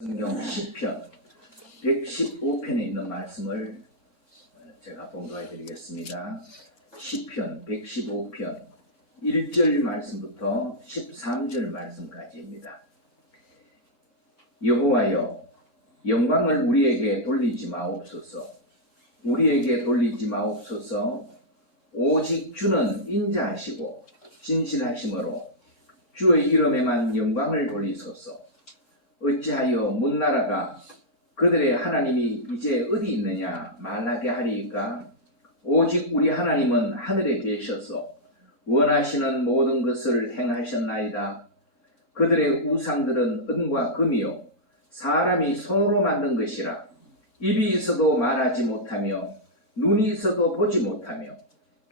성경 시편 115편에 있는 말씀을 제가 봉독해 드리겠습니다. 시편 115편 1절 말씀부터 13절 말씀까지입니다. 여호와여, 영광을 우리에게 돌리지 마옵소서. 우리에게 돌리지 마옵소서. 오직 주는 인자하시고 진실하심으로 주의 이름에만 영광을 돌리소서. 어찌하여 문나라가 그들의 하나님이 이제 어디 있느냐 말하게 하리이까? 오직 우리 하나님은 하늘에 계셔서 원하시는 모든 것을 행하셨나이다. 그들의 우상들은 은과 금이요 사람이 손으로 만든 것이라. 입이 있어도 말하지 못하며 눈이 있어도 보지 못하며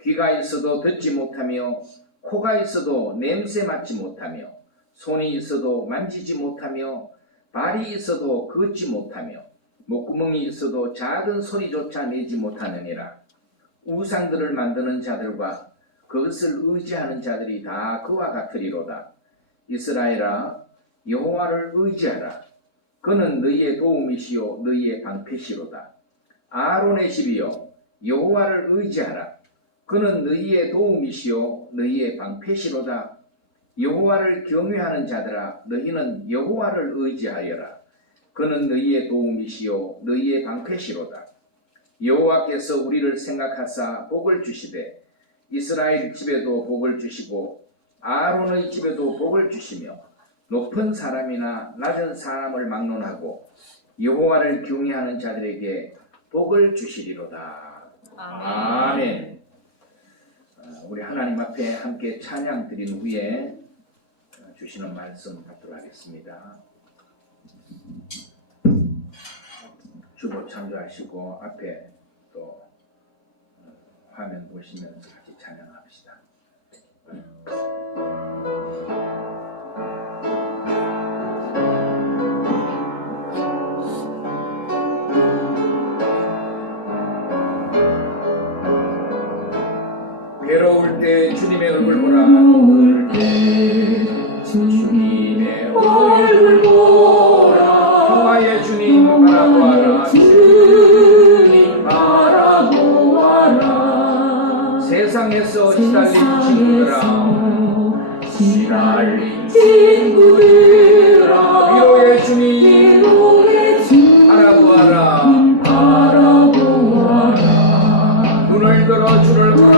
귀가 있어도 듣지 못하며 코가 있어도 냄새 맡지 못하며 손이 있어도 만지지 못하며 발이 있어도 걷지 못하며 목구멍이 있어도 작은 소리조차 내지 못하느니라. 우상들을 만드는 자들과 그것을 의지하는 자들이 다 그와 같으리로다. 이스라엘아, 여호와를 의지하라. 그는 너희의 도움이시요 너희의 방패시로다. 아론의 집이여, 여호와를 의지하라. 그는 너희의 도움이시요 너희의 방패시로다. 여호와를 경외하는 자들아, 너희는 여호와를 의지하여라. 그는 너희의 도움이시요 너희의 방패시로다. 여호와께서 우리를 생각하사 복을 주시되 이스라엘 집에도 복을 주시고 아론의 집에도 복을 주시며 높은 사람이나 낮은 사람을 막론하고 여호와를 경외하는 자들에게 복을 주시리로다. 아멘. 우리 하나님 앞에 함께 찬양 드린 후에 주시는 말씀 받도록 하겠습니다. 주보 참조하시고 앞에 또 화면 보시면서 같이 찬양합시다. 괴로울 때 주님의 얼굴 보라. 주님의 얼굴 보라. 평화의 주님 바라보아라. 주님 바라보아라. 세상에서 시달린 친구들아 위로의 주님 바라보아라. 눈을 들어 주를 보라.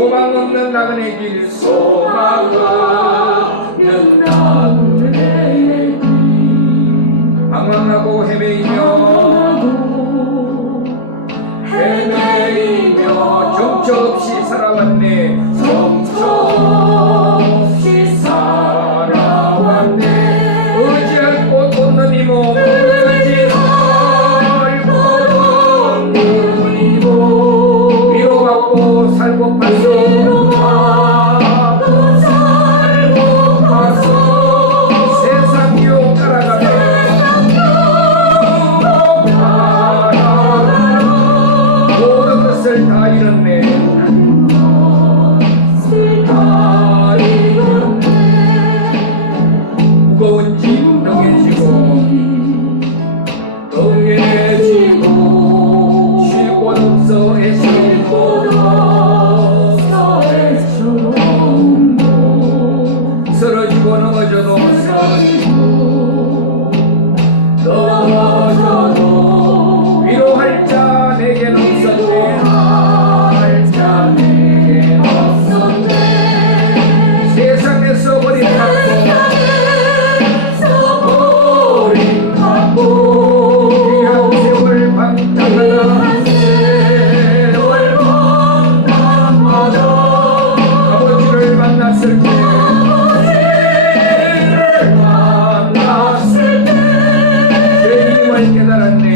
소망 없는 나그네 길 소망 없는 나그네의 길 방황하고 헤매이며 정처 없이 살아왔네. 정처 없이 살아왔네. 의지할 곳 없는 이 몸 의지할 곳 없는 이 몸 위로받고 살고 파서 위로받고 살고 파서 세상 유혹 따라가며 모든 것을 다 잃었네. 무거운 짐 능해지고 쉴 곳 없어 애쓰고 쓰러지고 넘어져도 위로할 자 내겐 없었네. 세상에서 버림받고 귀한 세월 방탕하다 아버지를 만났을 때 내 힘을 깨달았네.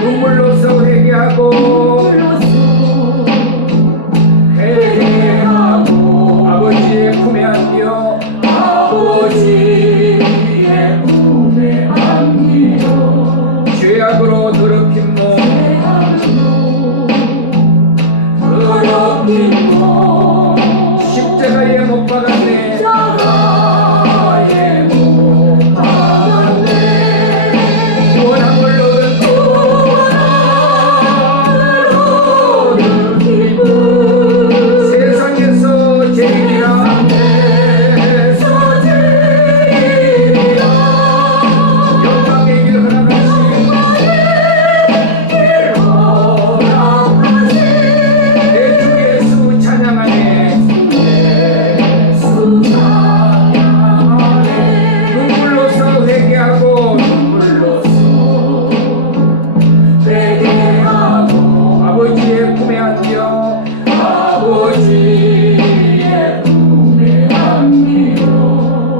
눈물로써 회개하고 아버지의 품에 안겨 죄악으로 더럽힌 몸 십자가에 못 박았네. 원함을 얻은 세상에서 제일이라 영광의 길 허락하신 내 주 예수 찬양하네. 눈물로써 회개하고 아버지의 품에 안겨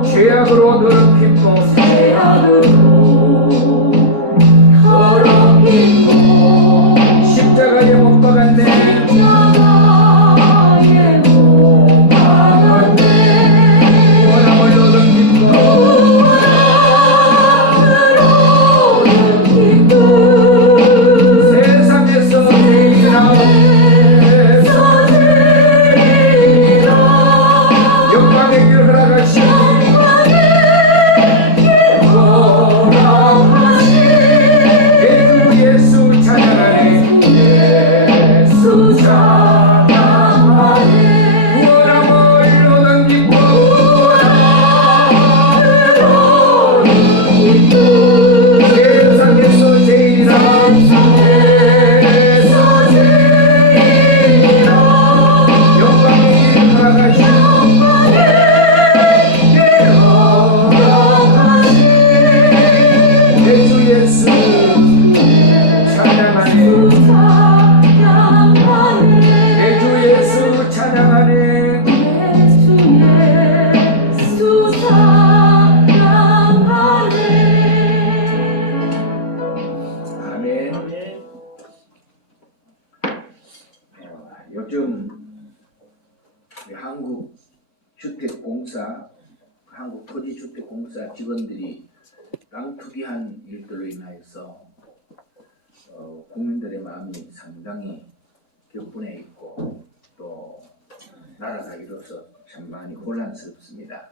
죄악으로 더럽힌 몸 십자가에 못 박았네. 원함을 얻은 기쁨 세상에서 제일이라 영광의 길 허락하신 내 주 예수 찬양하네. 원함을 얻은 기쁨 세상에서 제일이라 영광의 길 허락하신 내 주 예수 찬양하네. 내 주 예수 찬양하네. 아멘. 요즘 우리 한국토지주택공사 직원들이 땅 투기한 일들로 인하여서 국민들의 마음이 상당히 격분해 있고 또 나라가 이로써 참 많이 혼란스럽습니다.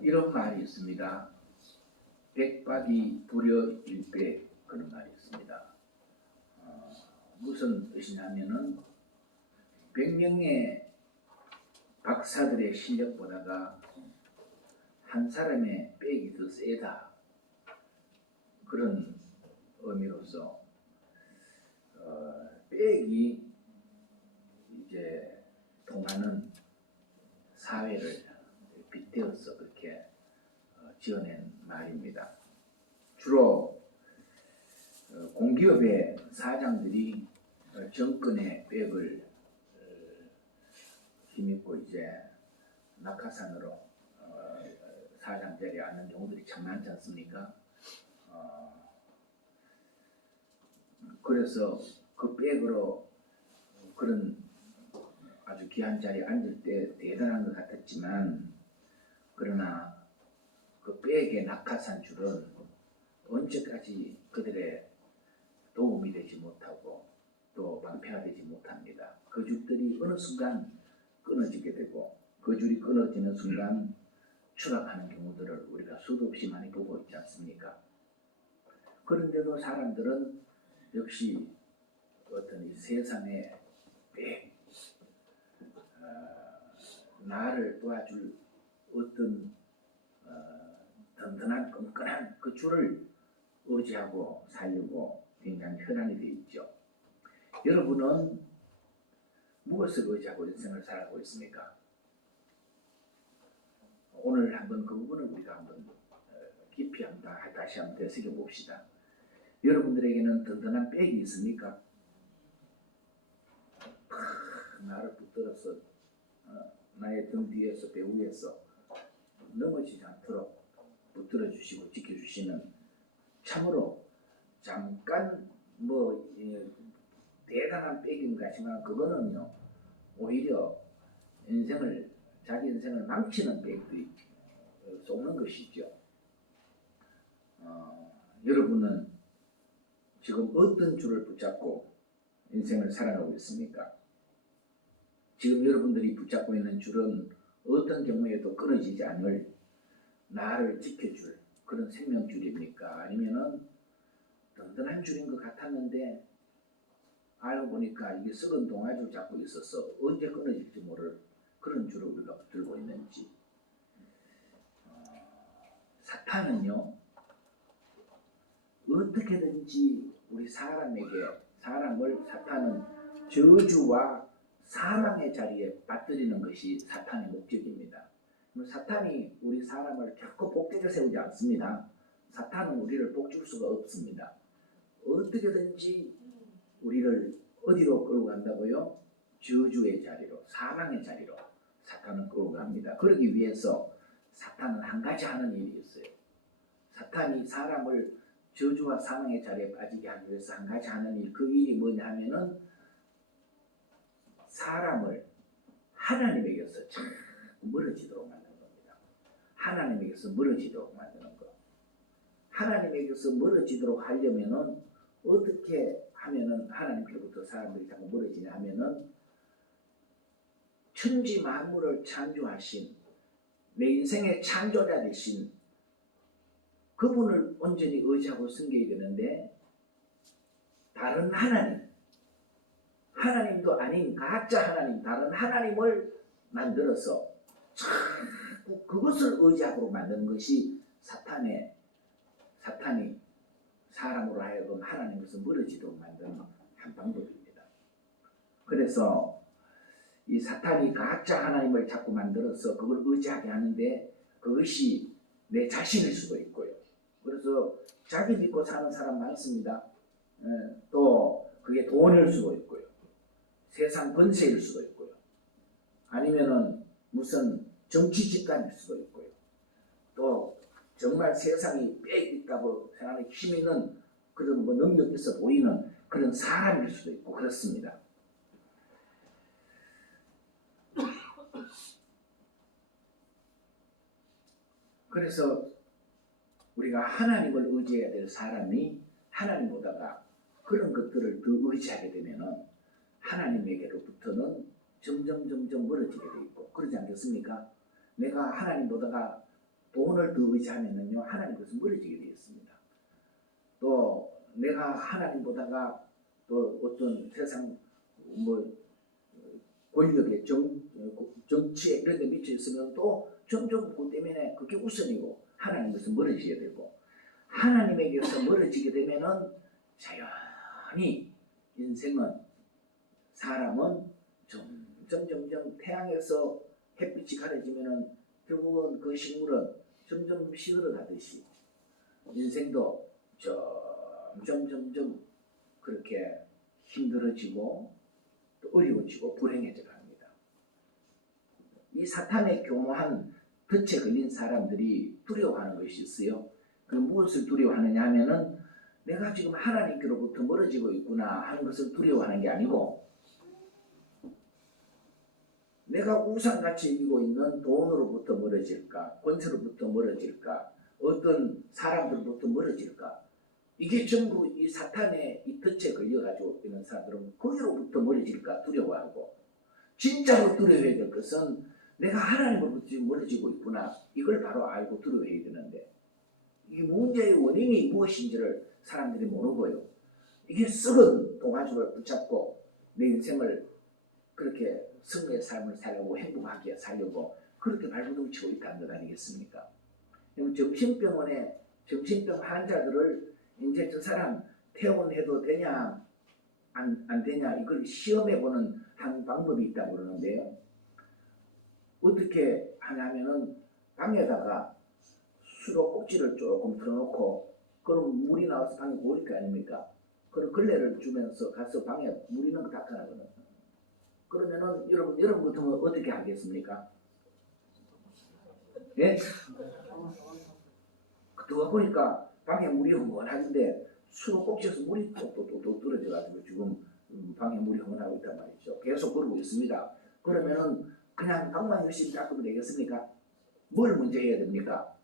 이런 말이 있습니다. 백박이 불여일배 그런 말이 있습니다. 무슨 뜻이냐면은 100명의 박사들의 실력보다가 한 사람의 백이 더 세다 그런 의미가 시민으로서 빽이 이제 통하는 사회를 빗대어서 그렇게 지어낸 말입니다. 주로 공기업의 사장들이 정권의 빽을 힘입고 이제 낙하산으로 사장 자리에 앉는 경우들이 참 많지 않습니까? 그래서 그 빽으로 그런 아주 귀한 자리에 앉을 때 대단한 것 같았지만, 그러나 그 빽의 낙하산 줄은 언제까지 그들의 도움이 되지 못하고 또 방패화되지 못합니다. 그 줄들이 어느 순간 끊어지게 되고, 그 줄이 끊어지는 순간 추락하는 경우들을 우리가 수도 없이 많이 보고 있지 않습니까? 그런데도 사람들은 역시 어떤 이 세상의 빽, 나를 도와줄 어떤 든든한 끈끈한 그 줄을 의지하고 살려고 굉장히 혈안이 되어 있죠. 여러분은 무엇을 의지하고 인생을 살아가고 있습니까? 오늘 한번 그 부분을 우리가 한번 깊이 한번 다시 한번 되새겨 봅시다. 여러분들에게는 든든한 빽이 있습니까? 나를 붙들어서 나의 등 뒤에서 배 위에서 넘어지지 않도록 붙들어 주시고 지켜주시는, 참으로 잠깐 대단한 빽인 것 같지만 그거는요 오히려 자기 인생을 망치는 빽들이 쏟는 것이죠. 여러분은 지금 어떤 줄을 붙잡고 인생을 살아가고 있습니까? 지금 여러분들이 붙잡고 있는 줄은 어떤 경우에도 끊어지지 않을 나를 지켜줄 그런 생명줄입니까? 아니면은 든든한 줄인 것 같았는데 알고 보니까 이게 썩은 동아줄 잡고 있어서 언제 끊어질지 모를 그런 줄을 우리가 붙들고 있는지. 사탄은요 어떻게든지 우리 사람을 사탄은 저주와 사망의 자리에 빠뜨리는 것이 사탄의 목적입니다. 사탄이 우리 사람을 자꾸 복되게 세우지 않습니다. 사탄은 우리를 복줄 수가 없습니다. 어떻게든지 우리를 어디로 끌고 간다고요? 저주의 자리로, 사망의 자리로 사탄은 끌고 갑니다. 그러기 위해서 사탄은 한 가지 하는 일이 있어요. 사탄이 사람을 저주와 사망의 자리에 빠지게 하기 위해서 한 가지 하는 일, 그 일이 뭐냐 하면은 사람을 하나님에게서 자꾸 멀어지도록 만드는 겁니다. 하나님에게서 멀어지도록 만드는 것. 하나님에게서 멀어지도록 하려면은 어떻게 하면은 하나님께로부터 사람들이 자꾸 멀어지냐 하면은 천지 만물을 창조하신 내 인생의 창조자 되신 그분을 온전히 의지하고 섬겨야 되는데, 다른 하나님도 아닌 가짜 하나님, 다른 하나님을 만들어서 자꾸 그것을 의지하고 만드는 것이 사탄이 사람으로 하여금 하나님에서 멀어지도록 만드는 한 방법입니다. 그래서 이 사탄이 가짜 하나님을 자꾸 만들어서 그걸 의지하게 하는데, 그것이 내 자신일 수도 있고요. 그래서 자기 믿고 사는 사람 많습니다. 또 그게 돈일 수도 있고요. 세상 권세일 수도 있고요. 아니면은 무슨 정치 집단일 수도 있고요. 또 정말 세상이 빽 있다고 생각하는 힘 있는 그런 능력 있어 보이는 그런 사람일 수도 있고 그렇습니다. 그래서 우리가 하나님을 의지해야 될 사람이 하나님보다가 그런 것들을 더 의지하게 되면은 하나님에게로부터는 점점 멀어지게 돼 있고, 그러지 않겠습니까? 내가 하나님보다가 돈을 더 의지하면은요 하나님께서 멀어지게 되어 있습니다. 또 내가 하나님보다가 또 어떤 세상 권력의 정치에 이런 데 미쳐 있으면 또 점점 그 때문에 그게 우선이고 하나님께서 멀어지게 되고, 하나님에게서 멀어지게 되면은 자연히 인생은 사람은 점점 태양에서 햇빛이 가려지면은 결국은 그 식물은 점점 시들어 가듯이 인생도 점점 그렇게 힘들어지고 또 어려워지고 불행해져 갑니다. 이 사탄의 교모한 덫에 걸린 사람들이 두려워하는 것이 있어요. 그 무엇을 두려워하느냐 하면은 내가 지금 하나님께로부터 멀어지고 있구나 하는 것을 두려워하는 게 아니고 내가 우상같이 이기고 있는 돈으로부터 멀어질까, 권세로부터 멀어질까, 어떤 사람들로부터 멀어질까, 이게 전부 이 사탄의 이 덫에 걸려가지고 있는 사람들은 거기로부터 멀어질까 두려워하고, 진짜로 두려워해야 될 것은 내가 하나님으로부터 지금 멀어지고 있구나, 이걸 바로 알고 두려워해야 되는데, 이 문제의 원인이 무엇인지를 사람들이 모르고요. 이게 썩은 동아줄을 붙잡고 내 인생을 그렇게 승리의 삶을 살려고 행복하게 살려고 그렇게 발버둥치고 있다는 것 아니겠습니까? 정신병원에 정신병 환자들을 이제 저 사람 퇴원해도 되냐 안 되냐 이걸 시험해보는 한 방법이 있다고 그러는데요. 어떻게 하냐면은 방에다가 수도꼭지를 조금 틀어놓고 그럼 물이 나와서 방에 고일 거 아닙니까? 그럼 걸레를 주면서 가서 방에 물 있는 거 닦아라거든요. 그러면은 여러분 같으면 어떻게 하겠습니까? 예? 그러다 보니까 방에 물이 흥건하는데 수도꼭지에서 물이 또 떨어져가지고 지금 방에 물이 흥건하고 있단 말이죠. 계속 그러고 있습니다. 그러면은 그냥 방만 열심히 닦으면 되겠습니까? 뭘 먼저 해야 됩니까?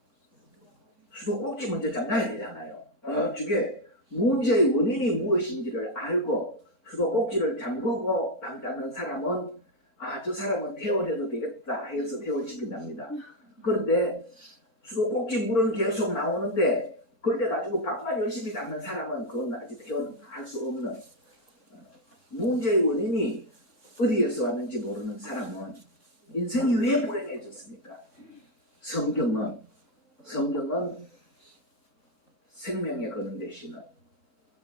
수도꼭지 먼저 잠가야 되잖아요. 저게 문제의 원인이 무엇인지를 알고 수도꼭지를 잠그고 닦는 사람은 저 사람은 퇴원해도 되겠다 해서 퇴원시킨답니다. 그런데 수도꼭지 물은 계속 나오는데 그래가지고 방만 열심히 닦는 사람은 그건 아직 퇴원할 수 없는 문제의 원인이 어디에서 왔는지 모르는 사람은 인생이 왜 불행해졌습니까? 성경은 생명에 거는 대신은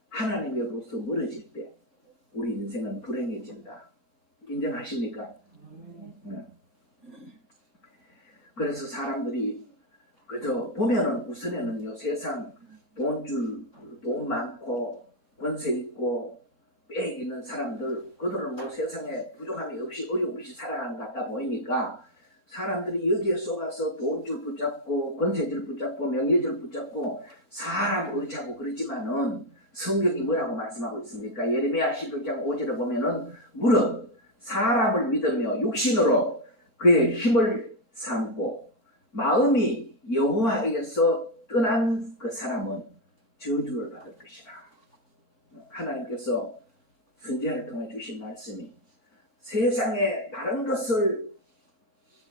하나님으로부터 멀어질 때 우리 인생은 불행해진다. 인정하십니까? 그래서 사람들이 그저 보면은 우선에는요 세상 돈 많고 권세 있고 빽 있는 사람들 그들은 뭐 세상에 부족함이 없이 어려움 없이 살아가는 것 같다 보이니까 사람들이 여기에 쏘가서 돈줄 붙잡고 권세줄 붙잡고 명예줄 붙잡고 사람 의지하고 그러지만은 성경이 뭐라고 말씀하고 있습니까? 예레미야 11장 5절에 보면은 무릇 사람을 믿으며 육신으로 그의 힘을 삼고 마음이 여호와에게서 떠난 그 사람은 저주를 받을 것이라. 하나님께서 선지자를 통해 주신 말씀이 세상의 다른 것을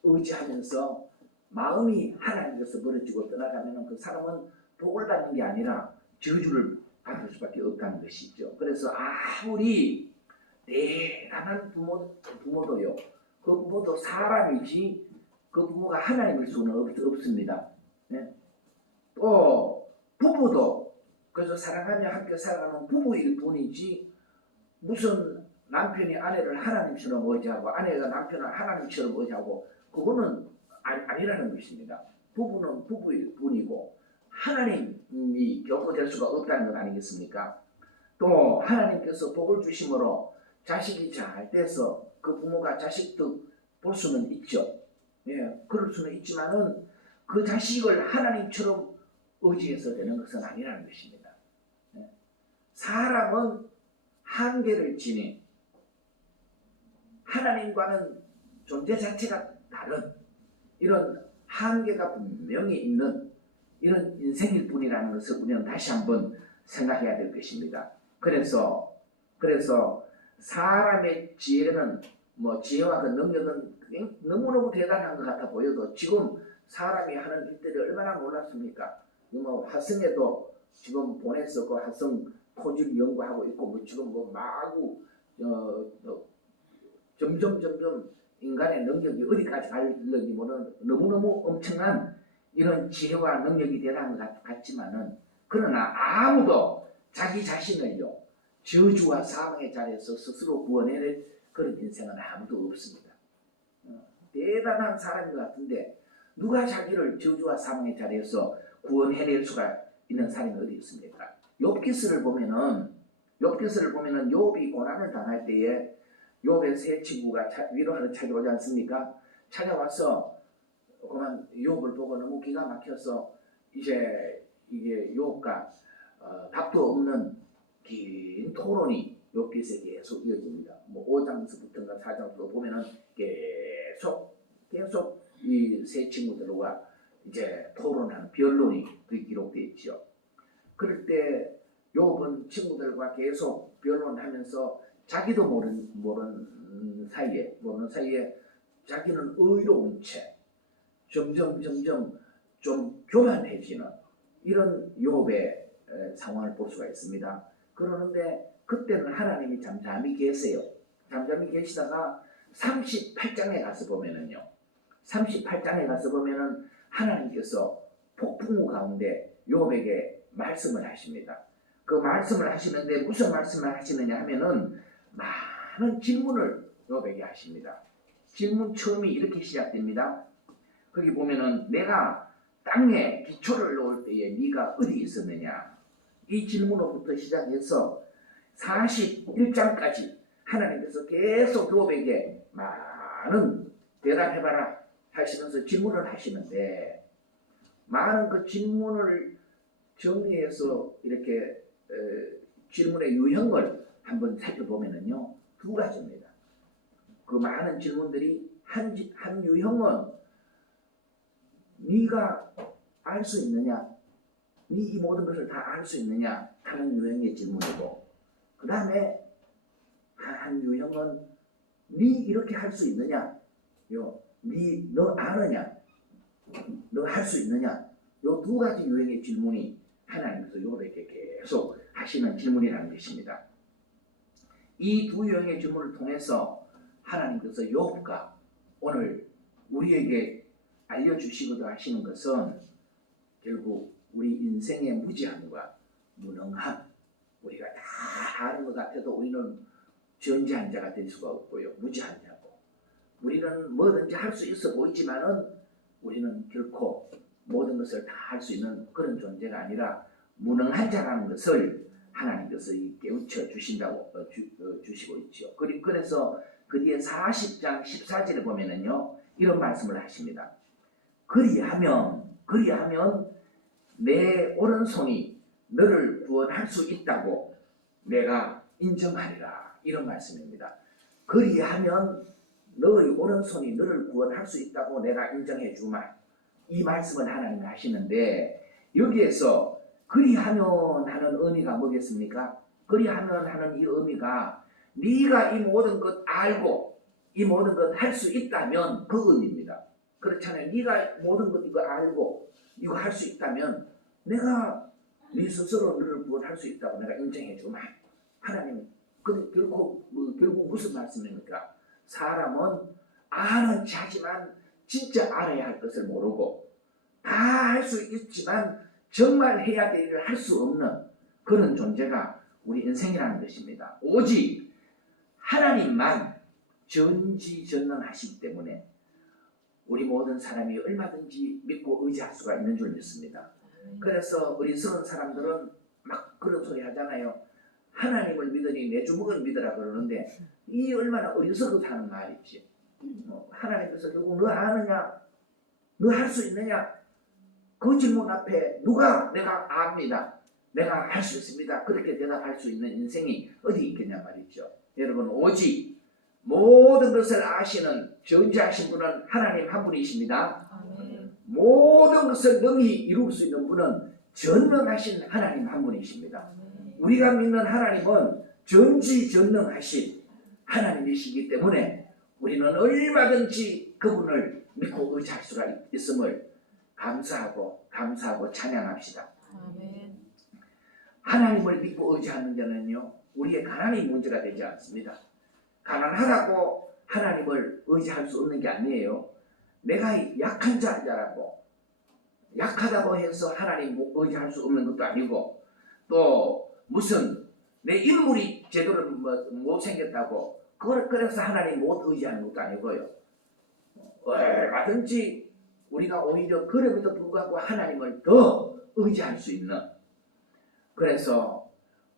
의지하면서 마음이 하나님께서 멀어지고 떠나가면 그 사람은 복을 받는 게 아니라 저주를 받을 수밖에 없다는 것이죠. 그래서 아무리 대단한 부모도요. 그 부모도 사람이지 그 부모가 하나님일 수는 없습니다. 네? 또 부부도 그래서 사랑하며 함께 살아가는 부부일 뿐이지 무슨 남편이 아내를 하나님처럼 의지하고 아내가 남편을 하나님처럼 의지하고 그거는 아니라는 것입니다. 부부는 부부일 뿐이고 하나님이 교포될 수가 없다는 것 아니겠습니까? 또 하나님께서 복을 주심으로 자식이 잘 돼서 그 부모가 자식도 볼 수는 있죠. 예, 그럴 수는 있지만은 그 자식을 하나님처럼 의지해서 되는 것은 아니라는 것입니다. 예. 사람은 한계를 지닌 하나님과는 존재 자체가 다른 이런 한계가 분명히 있는 이런 인생일 뿐이라는 것을 우리는 다시 한번 생각해야 될 것입니다. 그래서 사람의 지혜는 지혜와 그 능력은 너무너무 대단한 것 같아 보여도 지금 사람이 하는 일들이 얼마나 놀랍습니까? 화성에도 지금 보내서 그 화성 토질 연구하고 있고 지금 마구 점점 인간의 능력이 어디까지 갈는지 모르는 너무너무 엄청난 이런 지혜와 능력이 대단한 것 같지만은 그러나 아무도 자기 자신을요 저주와 사망의 자리에서 스스로 구원해낼 그런 인생은 아무도 없습니다. 대단한 사람인 것 같은데 누가 자기를 저주와 사망의 자리에서 구원해낼 수가 있는 사람이 어디 있습니까? 욥기서를 보면은 욥이 고난을 당할 때에 욥의 세 친구가 위로하러 찾아오지 않습니까? 찾아와서 그만 욥을 보고 너무 기가 막혀서 이제 이게 욥과 답도 없는 긴 토론이 욥기서에 계속 이어집니다. 뭐 5장서부터인가 4장부터 보면은 계속 이 세 친구들과 이제 토론하는 변론이 기록되어 있죠. 그럴 때 욥은 친구들과 계속 변론하면서 자기도 모르는 사이에 자기는 의로운 채 점점 좀 교만해지는 이런 욥의 상황을 볼 수가 있습니다. 그러는데 그때는 하나님이 잠잠히 계세요. 잠잠히 계시다가 38장에 가서 보면은 하나님께서 폭풍우 가운데 욥에게 말씀을 하십니다. 그 말씀을 하시는데 무슨 말씀을 하시느냐 하면은 많은 질문을 욥에게 하십니다. 질문 처음이 이렇게 시작됩니다. 거기 보면은 내가 땅에 기초를 놓을 때에 네가 어디 있었느냐, 이 질문으로부터 시작해서 41장까지 하나님께서 계속 욥에게 많은 대답해봐라 하시면서 질문을 하시는데, 많은 그 질문을 정리해서 이렇게 질문의 유형을 한번 살펴보면은요, 두 가지입니다. 그 많은 질문들이 한 유형은 네가 알 수 있느냐, 네 이 모든 것을 다 알 수 있느냐 하는 유형의 질문이고, 그 다음에 한 유형은 네 이렇게 할 수 있느냐, 너 아느냐, 너 할 수 있느냐, 요 두 가지 유형의 질문이 하나님께서 욥에게 계속 하시는 질문이라는 것입니다. 이 두 유형의 질문을 통해서 하나님께서 욥과 오늘 우리에게 알려주시고자 하시는 것은 결국 우리 인생의 무지함과 무능함, 우리가 다 아는 것 같아도 우리는 전지한 자가 될 수가 없고요, 무지한 자고, 우리는 뭐든지 할 수 있어 보이지만은 우리는 결코 모든 것을 다 할 수 있는 그런 존재가 아니라 무능한 자라는 것을 하나님께서 깨우쳐 주신다고 주시고 있죠. 그래서 그 뒤에 40장 14절에 보면은요, 이런 말씀을 하십니다. 그리하면 내 오른손이 너를 구원할 수 있다고 내가 인정하리라, 이런 말씀입니다. 그리하면 너의 오른손이 너를 구원할 수 있다고 내가 인정해 주마, 이 말씀을 하나님이 하시는데, 여기에서 그리하면 하는 의미가 뭐겠습니까? 그리하면 하는 이 의미가 네가 이 모든 것 알고 이 모든 것 할 수 있다면 그 의미입니다. 그렇잖아요. 네가 모든 것 이거 알고 이거 할 수 있다면 내가 네 스스로 너를 구원할 수 있다고 내가 인정해 주마. 하나님, 결국 무슨 말씀입니까? 사람은 아는 자지만 진짜 알아야 할 것을 모르고, 다 할 수 있지만 정말 해야 될 일을 할 수 없는 그런 존재가 우리 인생이라는 것입니다. 오직 하나님만 전지전능하시기 때문에 우리 모든 사람이 얼마든지 믿고 의지할 수가 있는 줄 믿습니다. 그래서 어리석은 사람들은 막 그런 소리 하잖아요. 하나님을 믿으니 내 주먹을 믿으라 그러는데, 이 얼마나 어리석어 하는 말이지. 하나님께서 결국 너 아느냐, 너 할 수 있느냐, 그 질문 앞에 누가 내가 압니다, 내가 할 수 있습니다, 그렇게 대답할 수 있는 인생이 어디 있겠냐 말이죠. 여러분, 오직 모든 것을 아시는 전지하신 분은 하나님 한 분이십니다. 아멘. 모든 것을 능히 이룰 수 있는 분은 전능하신 하나님 한 분이십니다. 아멘. 우리가 믿는 하나님은 전지전능하신 하나님이시기 때문에 우리는 얼마든지 그분을 믿고 의지할 수가 있음을 감사하고 찬양합시다. 아멘. 하나님을 믿고 의지하는 자는요, 우리의 가난이 문제가 되지 않습니다. 가난하다고 하나님을 의지할 수 없는 게 아니에요. 내가 약한 자라고, 약하다고 해서 하나님 의지할 수 없는 것도 아니고, 또 무슨 내 인물이 제대로 못 생겼다고 그래서 하나님 못 의지하는 것도 아니고요. 얼마든지 우리가 오히려 그럼에도 불구하고 하나님을 더 의지할 수 있는, 그래서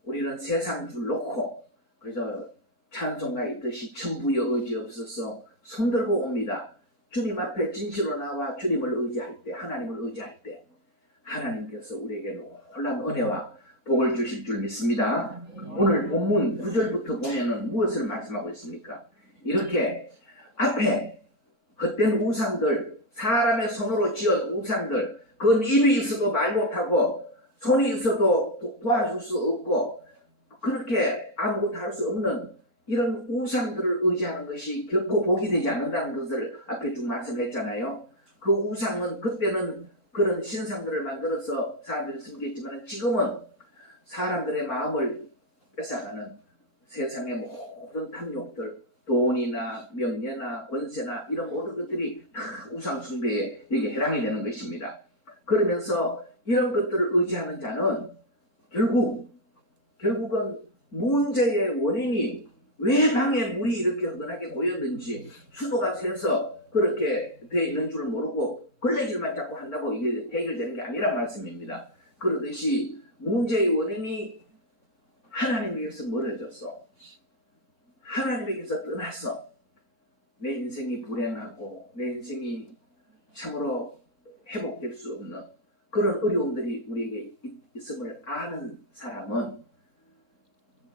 우리는 세상 줄 놓고, 그래서 찬송가 있듯이 천부여 의지 없어서 손들고 옵니다. 주님 앞에 진실로 나와 주님을 의지할 때, 하나님을 의지할 때 하나님께서 우리에게 놀라운 은혜와 복을 주실 줄 믿습니다. 오늘 본문 9절부터 보면은 무엇을 말씀하고 있습니까? 이렇게 앞에 헛된 우상들, 사람의 손으로 지은 우상들, 그건 입이 있어도 말 못하고 손이 있어도 도와줄 수 없고 그렇게 아무것도 할 수 없는 이런 우상들을 의지하는 것이 결코 복이 되지 않는다는 것을 앞에 쭉 말씀했잖아요. 그 우상은 그때는 그런 신상들을 만들어서 사람들이 섬겼지만 지금은 사람들의 마음을 뺏어가는 세상의 모든 탐욕들, 돈이나 명예나 권세나 이런 모든 것들이 다 우상 숭배에 이게 해당이 되는 것입니다. 그러면서 이런 것들을 의지하는 자는 결국은 문제의 원인이 왜 방에 물이 이렇게 흥건하게 고였는지, 수도가 새서 그렇게 돼 있는 줄 모르고 걸레질만 자꾸 한다고 이게 해결되는 게 아니란 말씀입니다. 그러듯이 문제의 원인이 하나님에게서 멀어져서 하나님에게서 떠나서 내 인생이 불행하고 내 인생이 참으로 회복될 수 없는 그런 어려움들이 우리에게 있음을 아는 사람은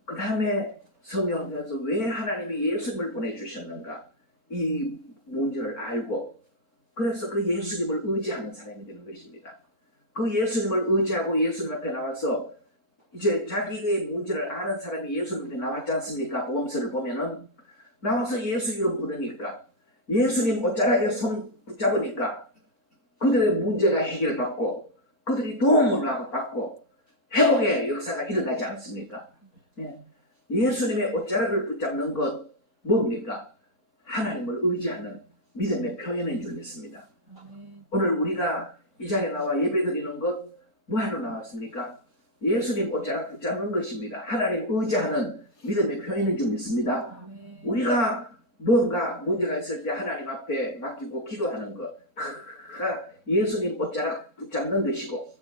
그 다음에 성경에서 왜 하나님이 예수님을 보내주셨는가, 이 문제를 알고 그래서 그 예수님을 의지하는 사람이 되는 것입니다. 그 예수님을 의지하고 예수님 앞에 나와서 이제 자기의 문제를 아는 사람이 예수님 앞에 나왔지 않습니까? 복음서를 보면은 나와서 예수 이름 부르니까, 예수님 옷자락에 손 붙잡으니까 그들의 문제가 해결받고 그들이 도움을 받고 회복의 역사가 일어나지 않습니까? 예수님의 옷자락을 붙잡는 것 뭡니까? 하나님을 의지하는 믿음의 표현인 줄 믿습니다. 오늘 우리가 이 자리에 나와 예배드리는 것 뭐하러 나왔습니까? 예수님 옷자락 붙잡는 것입니다. 하나님 의지하는 믿음의 표현인 줄 믿습니다. 우리가 뭔가 문제가 있을 때 하나님 앞에 맡기고 기도하는 것 다 예수님 옷자락 붙잡는 것이고,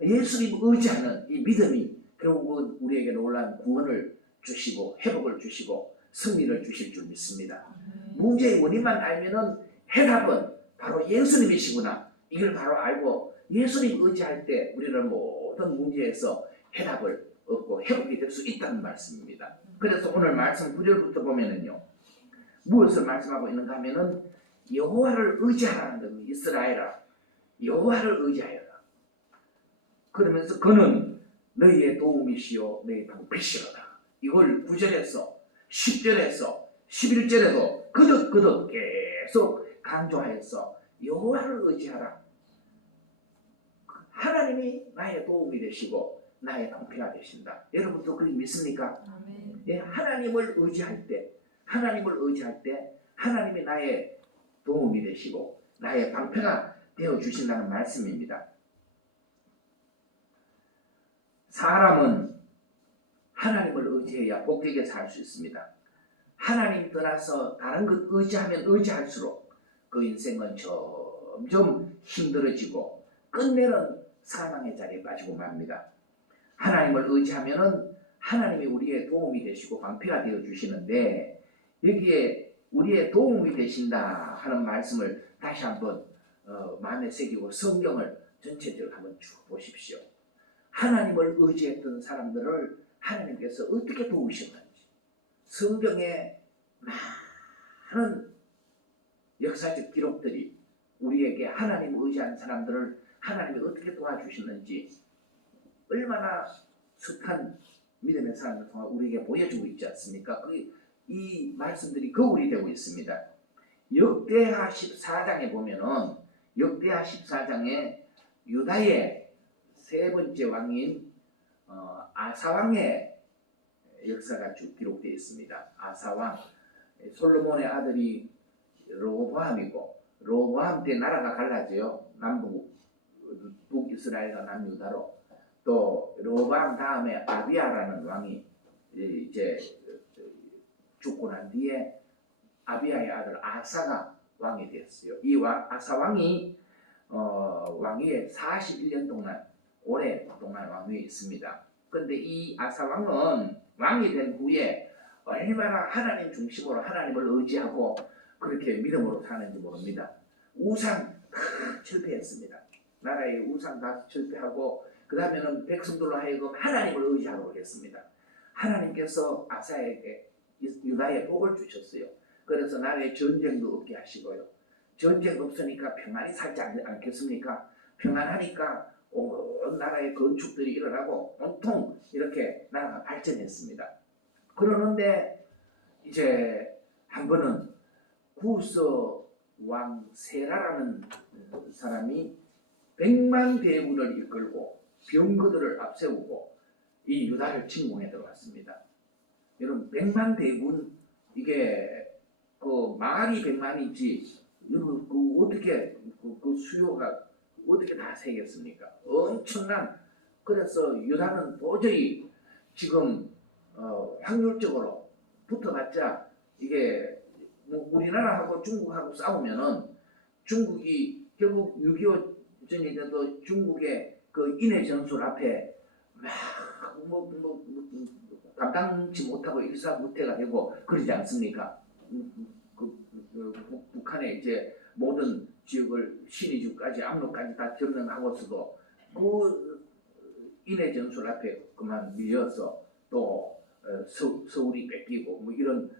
예수님 의지하는 이 믿음이 결국은 우리에게 놀라운 구원을 주시고 회복을 주시고 승리를 주실 줄 믿습니다. 문제의 원인만 알면은 해답은 바로 예수님이시구나, 이걸 바로 알고 예수님 의지할 때 우리는 모든 문제에서 해답을 얻고 회복이 될 수 있다는 말씀입니다. 그래서 오늘 말씀 9절부터 보면은요, 무엇을 말씀하고 있는가 하면은 여호와를 의지하라는 겁니다. 이스라엘아, 여호와를 의지하여라. 그러면서 그는 너희의 도움이시요 너희 방패시로다. 이걸 9절에서 10절에서 11절에도 그득 계속 강조하여서 여호와를 의지하라. 하나님이 나의 도움이 되시고 나의 방패가 되신다. 여러분도 그렇게 믿습니까? 예, 하나님을 의지할 때 하나님이 나의 도움이 되시고 나의 방패가 되어 주신다는 말씀입니다. 사람은 하나님을 의지해야 복되게 살 수 있습니다. 하나님 떠나서 다른 것 의지하면 의지할수록 그 인생은 점점 힘들어지고 끝내는 사망의 자리에 빠지고 맙니다. 하나님을 의지하면은 하나님이 우리의 도움이 되시고 방패가 되어 주시는데, 여기에 우리의 도움이 되신다 하는 말씀을 다시 한번 마음에 새기고 성경을 전체적으로 한번 쭉 보십시오. 하나님을 의지했던 사람들을 하나님께서 어떻게 도우셨는지, 성경에 많은 역사적 기록들이 우리에게 하나님 의지한 사람들을 하나님이 어떻게 도와주셨는지 얼마나 숱한 믿음의 사람을 통해 우리에게 보여주고 있지 않습니까? 이 말씀들이 거울이 되고 있습니다. 역대하 14장에 보면은 역대하 14장에 유다의 세 번째 왕인 아사왕의 역사가 쭉 기록되어 있습니다. 아사왕, 솔로몬의 아들이 로보암이고, 로보암 때 나라가 갈라져요. 북이스라엘과 남유다로. 또 르호보암 다음에 아비야라는 왕이 이제 죽고 난 뒤에 아비야의 아들 아사가 왕이 되었어요. 이 아사 왕이 왕위에 41년 동안 오랫동안 왕위에 있습니다. 그런데 이 아사 왕은 왕이 된 후에 얼마나 하나님 중심으로 하나님을 의지하고 그렇게 믿음으로 사는지 모릅니다. 우상 실패했습니다. 나라의 우상 다 실패하고 그 다음에는 백성들로 하여금 하나님을 의지하도록 했습니다. 하나님께서 아사에게 유다에 복을 주셨어요. 그래서 나라에 전쟁도 없게 하시고요. 전쟁 없으니까 평안히 살지 않겠습니까? 평안하니까 온 나라의 건축들이 일어나고 온통 이렇게 나라가 발전했습니다. 그러는데 이제 한 번은 구서 왕 세라라는 사람이 100만 대군을 이끌고 병거들을 앞세우고 이 유다를 침공해 들어왔습니다. 여러분 100만 대군 이게 그 말이 100만이지 여러분 그 어떻게 그 수요가 어떻게 다 세겠습니까? 엄청난. 그래서 유다는 도저히 지금 확률적으로 붙어봤자 이게 뭐 우리나라하고 중국하고 싸우면은 중국이 결국 6.25 전쟁에도 중국의 그 인해 전술 앞에 막 감당치 못하고 일사무퇴가 되고 그러지 않습니까? 북한의 이제 모든 지역을 신의주까지 압록까지 다 점령하고서도 그 인해 전술 앞에 그만 밀려서 또 서울이 뺏기고 뭐 이런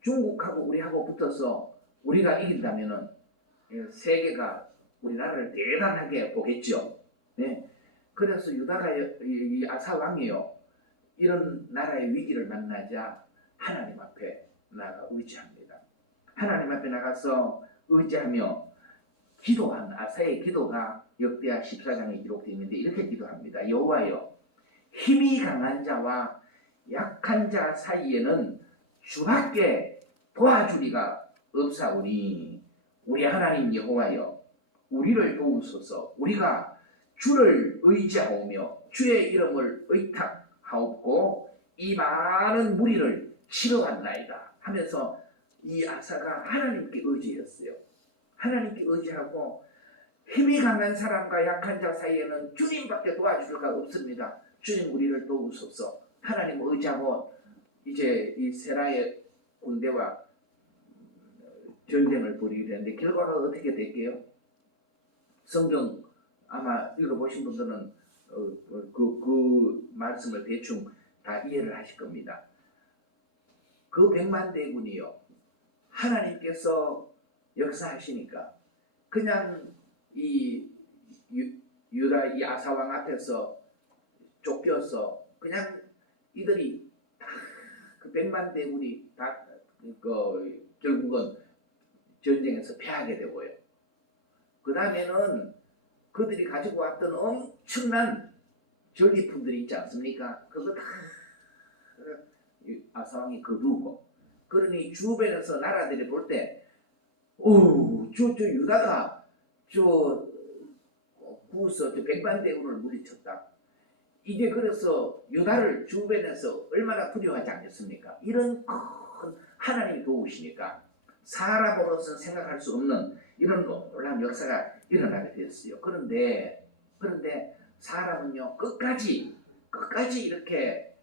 중국하고 우리하고 붙어서 우리가 이긴다면은 세계가 우리나라를 대단하게 보겠죠. 네. 그래서 유다가 이 아사 왕이요 이런 나라의 위기를 만나자 하나님 앞에 나가 의지합니다. 하나님 앞에 나가서 의지하며 기도한 아사의 기도가 역대하 14장에 기록되어 있는데 이렇게 기도합니다. 여호와여, 힘이 강한 자와 약한 자 사이에는 주밖에 도와주리가 없사오니 우리 하나님 여호와여, 우리를 도우소서. 우리가 주를 의지하오며 주의 이름을 의탁하옵고 이 많은 무리를 치러왔나이다 하면서 이 아사가 하나님께 의지했어요. 하나님께 의지하고 힘이 강한 사람과 약한 자 사이에는 주님밖에 도와줄 수가 없습니다. 주님 우리를 도우소서. 하나님 의지하고 이제 이 세라의 군대와 전쟁을 벌이게 되는데 결과가 어떻게 될게요? 성경 아마 읽어보신 분들은 그 말씀을 대충 다 이해를 하실 겁니다. 그 100만 대군이요 하나님께서 역사하시니까 그냥 이 유다 이 아사왕 앞에서 쫓겨서 그냥 이들이 다 그 100만 대군이 다 결국은 전쟁에서 패하게 되고요. 그 다음에는 그들이 가지고 왔던 엄청난 전리품들이 있지 않습니까? 그거 다 아사왕이 거두고 그러니 주변에서 나라들이 볼 때 저 유다가 구서 100만 대군을 물리쳤다. 이게 그래서 유다를 주변에서 얼마나 두려워하지 않겠습니까? 이런 큰 하나님이 도우시니까 사람으로서 생각할 수 없는 이런 놀라운 역사가 일어나게 되었어요. 그런데 사람은요 끝까지 이렇게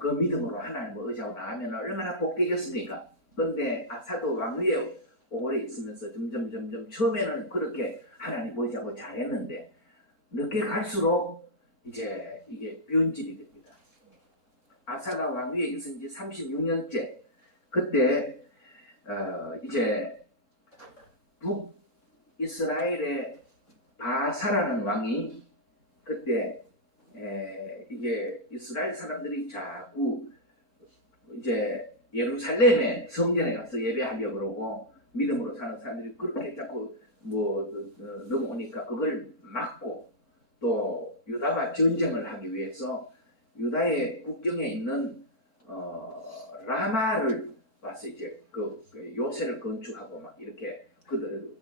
그 믿음으로 하나님을 의지하고 나가면 얼마나 복되겠습니까? 그런데 아사도 왕위에 오래 있으면서 점점 처음에는 그렇게 하나님 의지하고 잘했는데 늦게 갈수록 이제 이게 변질이 됩니다. 아사가 왕위에 있은 지 36년째 그때 이제 북이스라엘의 바사라는 왕이 그때 이게 이스라엘 사람들이 자꾸 이제 예루살렘에 성전에 가서 예배하려고 그러고 믿음으로 사는 사람들이 그렇게 자꾸 넘어오니까 그걸 막고 또 유다와 전쟁을 하기 위해서 유다의 국경에 있는 라마를 와서 이제 그 요새를 건축하고 막 이렇게 그들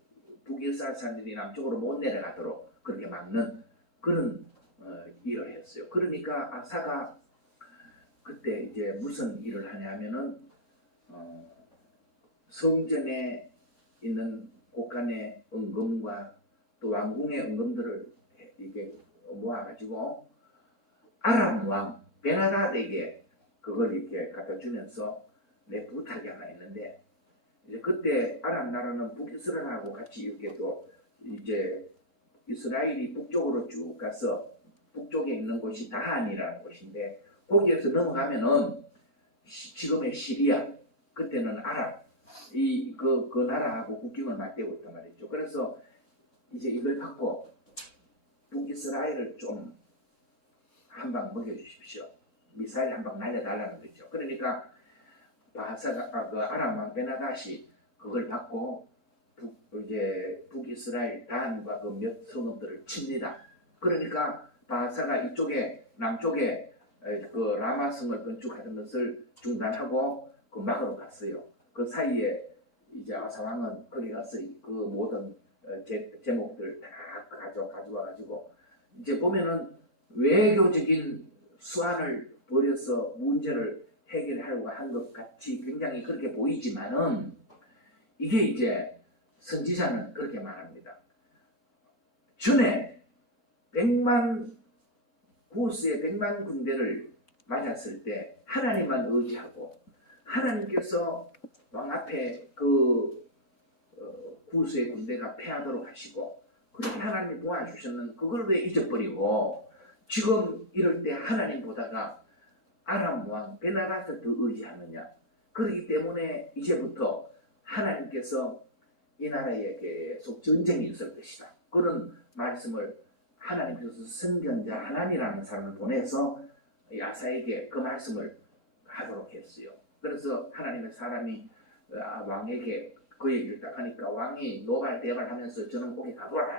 북이스라엘 사람들이 남쪽으로 못 내려가도록 그렇게 막는 그런 일을 했어요. 그러니까 아사가 그때 이제 무슨 일을 하냐면은 성전에 있는 곳간의 은금과 또 왕궁의 은금들을 이게 모아가지고 아람 왕 베나다드에게 그걸 이렇게 갖다 주면서 내 부탁이 하나 있는데, 이제 그때 아람 나라는 북이스라엘하고 같이 이렇게 또 이제 이스라엘이 북쪽으로 쭉 가서 북쪽에 있는 곳이 다한이라는 곳인데, 거기에서 넘어가면은 지금의 시리아, 그때는 아랍 그 나라하고 국경을 맞대고 있단 말이죠. 그래서 이제 이걸 갖고 북이스라엘을 좀 한 방 먹여주십시오. 미사일 한 방 날려달라는 거죠. 그러니까 바하사가 그 아람 왕 베나다시 그걸 받고 북이스라엘 다한과 그 몇 성읍들을 칩니다. 그러니까 바하사가 이쪽에 남쪽에 그 라마성을 건축하던 것을 중단하고 그 막으로 갔어요. 그 사이에 이제 아사 왕은 거기 가서 그 모든 제목들 다 가져와 가지고 이제 보면은 외교적인 수완을 벌여서 문제를 해결하려고 한 것 같이 굉장히 그렇게 보이지만은, 이게 이제 선지자는 그렇게 말합니다. 전에 100만 구스의 100만 군대를 맞았을 때 하나님만 의지하고 하나님께서 왕 앞에 그 구스의 군대가 패하도록 하시고 그렇게 하나님이 도와주셨는 그걸 왜 잊어버리고 지금 이럴 때 하나님 보다가 아람 왕 베나다드 더 의지하느냐. 그렇기 때문에 이제부터 하나님께서 이 나라에 계속 전쟁이 있을 것이다. 그런 말씀을 하나님께서 선견자 하나님이라는 사람을 보내서 아사에게 그 말씀을 하도록 했어요. 그래서 하나님의 사람이 왕에게 그 얘기를 딱 하니까 왕이 노발대발하면서 저는 거기 가보라